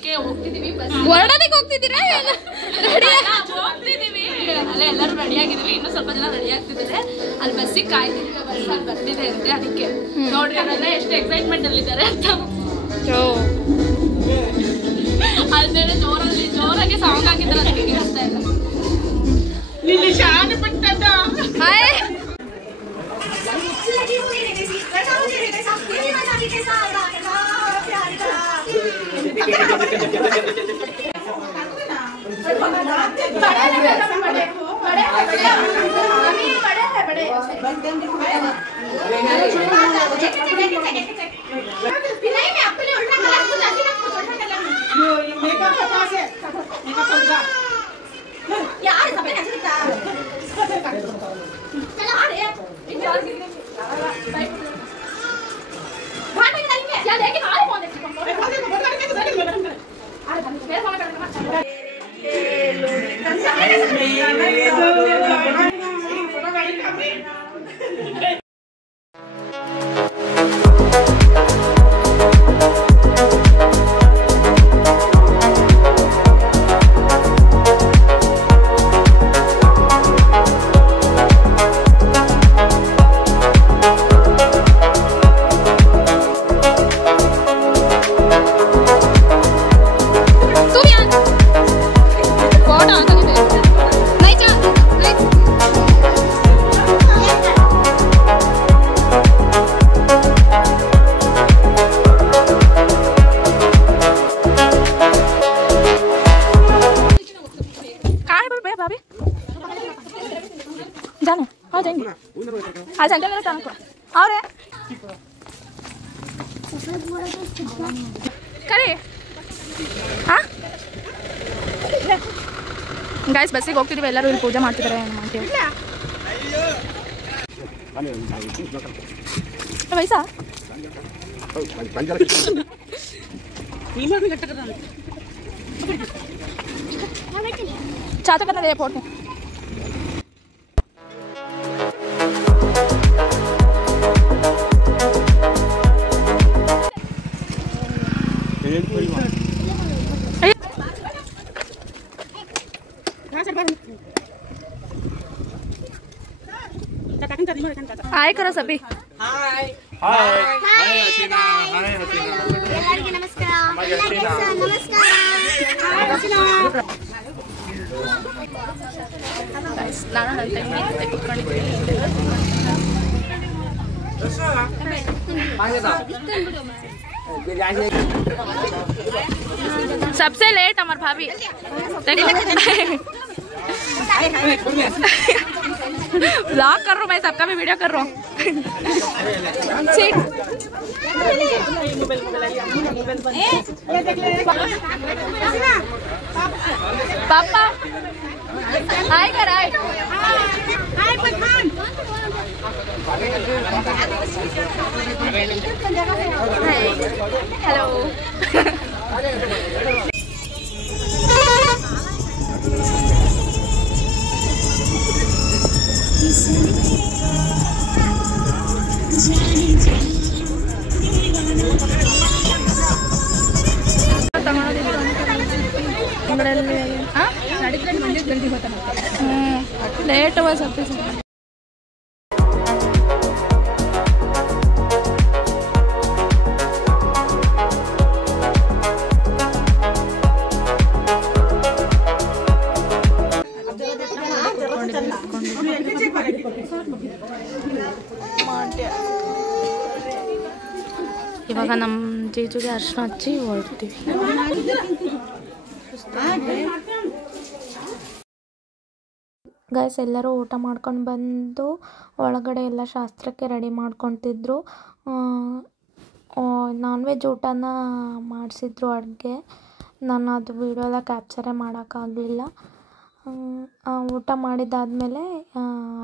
ಅದಕ್ಕೆ ಹೋಗ್ತಿದೀವಿ. ಹೊರಡೋದಕ್ಕೆ ಹೋಗ್ತಿದ್ದೀರಾ? ಹೋಗ್ತಿದೀವಿ, ಅಲ್ಲೇ ಎಲ್ಲರೂ ರೆಡಿ ಆಗಿದೀವಿ. ಇನ್ನೂ ಸ್ವಲ್ಪ ಜನ ರೆಡಿ ಆಗ್ತಿದ್ದಾರೆ. ಅಲ್ಲಿ ಬಸ್ಸಿಗೆ ಕಾಯ್ತಿದೀವಿ, ಬಸ್ ಅಲ್ಲಿ ಬರ್ತಿದೆ ಅಂತೆ. ಅದಕ್ಕೆ ನೋಡ್ರಿ ಅವರೆಲ್ಲ ಎಷ್ಟು ಎಕ್ಸೈಟ್ಮೆಂಟ್ ಅಲ್ಲಿ ಇದ್ದಾರೆ ಅಂತ. ಅಲ್ಲದೆ ಜೋರಾಗಿ ಸಾಂಗ್ ಹಾಕಿದ್ರೆ ಅದಕ್ಕೆ ಕೇಳಿಸ್ತಾ ಇಲ್ಲ. ನಿಲ್ಲಿ ಶಾನೆ ಪಟ್ಟದ ಗೈಸ್ ಬಸ್ಸಿಗೆ ಹೋಗ್ತಿದೀವಿ. ಎಲ್ಲರೂ ಇಲ್ಲಿ ಪೂಜೆ ಮಾಡ್ತಿದ್ದಾರೆ. ವಯಸ್ಸಾ चाचा करना दे फोटो हाय करो सभी हाय हाय हाय हसीना हाय हसीना ಎಲ್ಲರಿಗೆ ನಮಸ್ಕಾರ ನಮಸ್ಕಾರ ಹಾಯ್ ಹसीना ನಾನು ನನ್ನ ತಂಗಿ ಕೂತ್ಕೊಂಡಿದ್ದೀನಿ. सबसे लेट हमार भाभी ब्लॉग कर रहा हूँ मैं, सबका भी वीडियो कर रहा हूँ। पापा हाय कर हाय हाय पठान हेलो लेट हुआ सब ಇವಾಗ ನಮ್ಮ ಜೀಜುಗೆ ಅರ್ಶನ ಹಚ್ಚಿ ಹೊರಡ್ತೀವಿ. ಗೈಸ್ ಎಲ್ಲರೂ ಊಟ ಮಾಡ್ಕೊಂಡು ಬಂದು ಒಳಗಡೆ ಎಲ್ಲ ಶಾಸ್ತ್ರಕ್ಕೆ ರೆಡಿ ಮಾಡ್ಕೊತಿದ್ರು. ನಾನ್ ವೆಜ್ ಊಟನ ಮಾಡಿಸಿದ್ರು ಅಡುಗೆ. ನಾನು ಅದು ವಿಡಿಯೋ ಎಲ್ಲ ಕ್ಯಾಪ್ಚರೇ ಮಾಡೋಕ್ಕಾಗಲಿಲ್ಲ. ಊಟ ಮಾಡಿದ್ದಾದಮೇಲೆ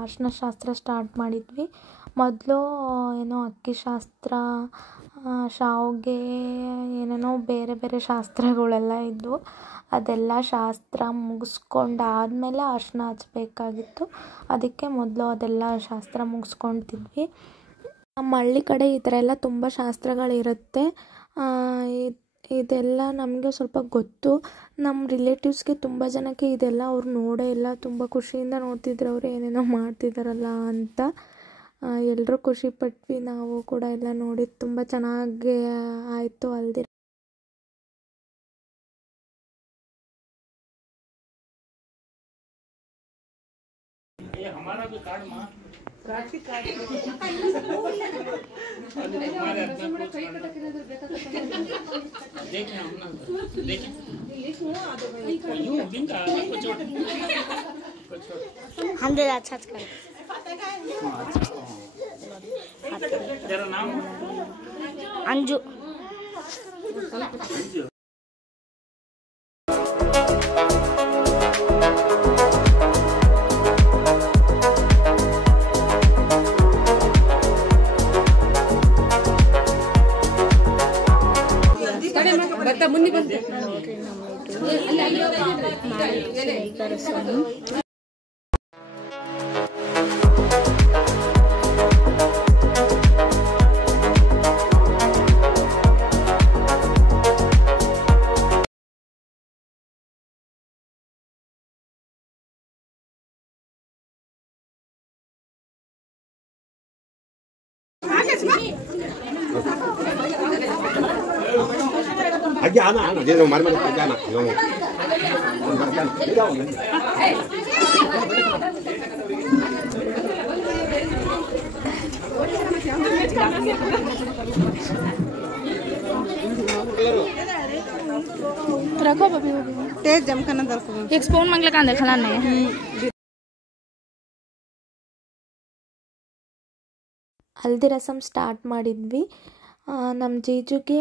ಅರ್ಶಿನ ಶಾಸ್ತ್ರ ಸ್ಟಾರ್ಟ್ ಮಾಡಿದ್ವಿ. ಮೊದಲು ಏನೋ ಅಕ್ಕಿ ಶಾಸ್ತ್ರ, ಶಾವಿಗೆ, ಏನೇನೋ ಬೇರೆ ಬೇರೆ ಶಾಸ್ತ್ರಗಳೆಲ್ಲ ಇದ್ದವು. ಅದೆಲ್ಲ ಶಾಸ್ತ್ರ ಮುಗಿಸ್ಕೊಂಡಾದಮೇಲೆ ಅರ್ಶಿನ ಹಚ್ಚಬೇಕಾಗಿತ್ತು. ಅದಕ್ಕೆ ಮೊದಲು ಅದೆಲ್ಲ ಶಾಸ್ತ್ರ ಮುಗಿಸ್ಕೊತಿದ್ವಿ. ನಮ್ಮ ಹಳ್ಳಿ ಕಡೆ ಈ ಥರ ಎಲ್ಲ ತುಂಬ ಶಾಸ್ತ್ರಗಳಿರುತ್ತೆ. ಇದೆಲ್ಲ ನಮಗೆ ಸ್ವಲ್ಪ ಗೊತ್ತು. ನಮ್ಮ ರಿಲೇಟಿವ್ಸ್ಗೆ ತುಂಬ ಜನಕ್ಕೆ ಇದೆಲ್ಲ ಅವ್ರು ನೋಡೇ ಇಲ್ಲ. ತುಂಬ ಖುಷಿಯಿಂದ ನೋಡ್ತಿದ್ರು, ಅವರು ಏನೇನೋ ಮಾಡ್ತಿದ್ದಾರಲ್ಲ ಅಂತ. ಎಲ್ಲರೂ ಖುಷಿಪಟ್ವಿ. ನಾವು ಕೂಡ ಎಲ್ಲ ನೋಡಿ ತುಂಬ ಚೆನ್ನಾಗಿ ಆಯಿತು. ಅಲ್ದಿರ Anju Aquí Ana, dia mau mari ke Ana. रखो बबी तेज जमखाना दरको एक स्पून मंगला कांदे खलाने ಹಲ್ದಿ ರಸಮ್ ಸ್ಟಾರ್ಟ್ ಮಾಡಿದ್ವಿ. ನಮ್ಮ ಜೀಜುಗೆ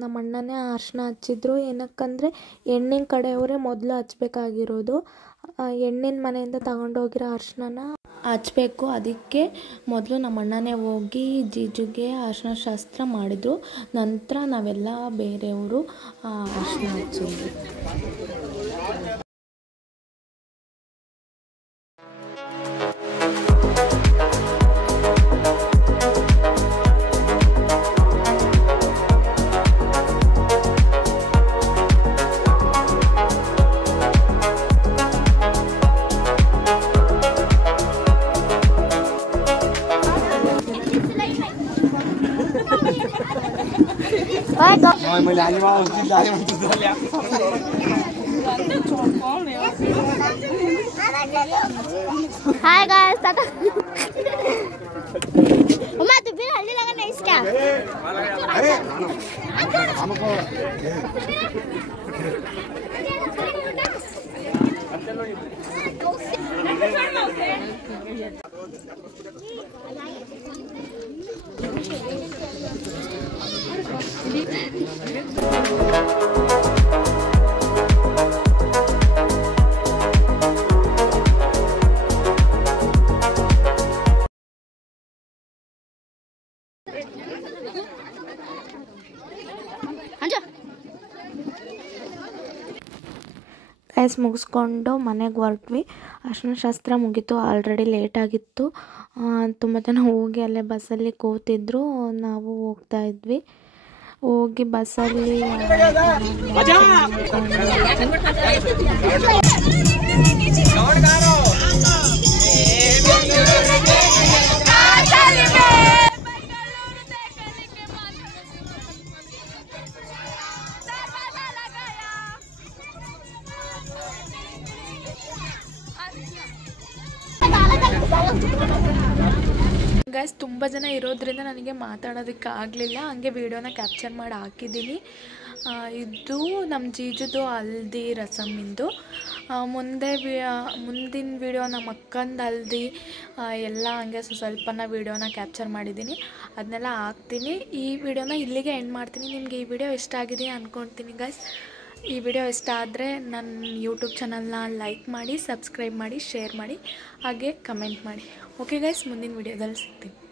ನಮ್ಮ ಅಣ್ಣನೇ ಅರಿಶಿನ ಹಚ್ಚಿದ್ರು. ಏನಕ್ಕಂದರೆ ಹೆಣ್ಣಿನ ಕಡೆಯವರೇ ಮೊದಲು ಹಚ್ಬೇಕಾಗಿರೋದು. ಹೆಣ್ಣಿನ ಮನೆಯಿಂದ ತಗೊಂಡೋಗಿರೋ ಅರಿಶಿನ ಹಚ್ಚಬೇಕು. ಅದಕ್ಕೆ ಮೊದಲು ನಮ್ಮ ಅಣ್ಣನೇ ಹೋಗಿ ಜೀಜುಗೆ ಅರಿಶಿನ ಶಾಸ್ತ್ರ ಮಾಡಿದ್ರು. ನಂತರ ನಾವೆಲ್ಲ ಬೇರೆಯವರು ಅರಿಶಿನ ಹಚ್ಚಿದ್ವಿ. मैले आली माउ जिल्लाले भन्दै हाय गाइस टाटा उमा तू भी हल्दी लगाना इसका अरे हमको ಗೈಸ್ ಮುಗಿಸ್ಕೊಂಡು ಮನೆಗೆ ಹೊರಟ್ವಿ. ಅರಿಶಿನ ಶಾಸ್ತ್ರ ಮುಗೀತು. ಆಲ್ರೆಡಿ ಲೇಟ್ ಆಗಿತ್ತು. ತುಂಬ ಜನ ಹೋಗಿ ಅಲ್ಲೇ ಬಸ್ಸಲ್ಲಿ ಕೂತಿದ್ರು. ನಾವು ಹೋಗ್ತಾ ಇದ್ವಿ. ಹೋಗಿ ಬಸ್ಸಲ್ಲಿ ಗೈಸ್ ತುಂಬ ಜನ ಇರೋದ್ರಿಂದ ನನಗೆ ಮಾತಾಡೋದಕ್ಕೆ ಆಗಲಿಲ್ಲ. ಹಂಗೆ ವೀಡಿಯೋನ ಕ್ಯಾಪ್ಚರ್ ಮಾಡಿ ಹಾಕಿದ್ದೀನಿ. ಇದು ನಮ್ಮ ಜೀಜುದು ಹಲ್ದಿ ರಸಮ್ಮಿಂದು. ಮುಂದಿನ ವೀಡಿಯೋ ನಮ್ಮ ಅಕ್ಕಂದು ಹಲ್ದಿ ಎಲ್ಲ ಹಂಗೆ ಸ್ವಲ್ಪನ ವೀಡಿಯೋನ ಕ್ಯಾಪ್ಚರ್ ಮಾಡಿದ್ದೀನಿ. ಅದನ್ನೆಲ್ಲ ಹಾಕ್ತೀನಿ. ಈ ವಿಡಿಯೋನ ಇಲ್ಲಿಗೆ ಎಂಡ್ ಮಾಡ್ತೀನಿ. ನಿಮಗೆ ಈ ವಿಡಿಯೋ ಇಷ್ಟ ಆಗಿದೆ ಅಂದ್ಕೊಳ್ತೀನಿ ಗೈಸ್. ಈ ವಿಡಿಯೋ ಇಷ್ಟ ಆದರೆ ನನ್ನ ಯೂಟ್ಯೂಬ್ ಚಾನಲ್ನ ಲೈಕ್ ಮಾಡಿ, ಸಬ್ಸ್ಕ್ರೈಬ್ ಮಾಡಿ, ಶೇರ್ ಮಾಡಿ, ಹಾಗೆ ಕಮೆಂಟ್ ಮಾಡಿ. ಓಕೆ ಗೈಸ್, ಮುಂದಿನ ವಿಡಿಯೋದಲ್ಲಿ ಸಿಗ್ತೀನಿ.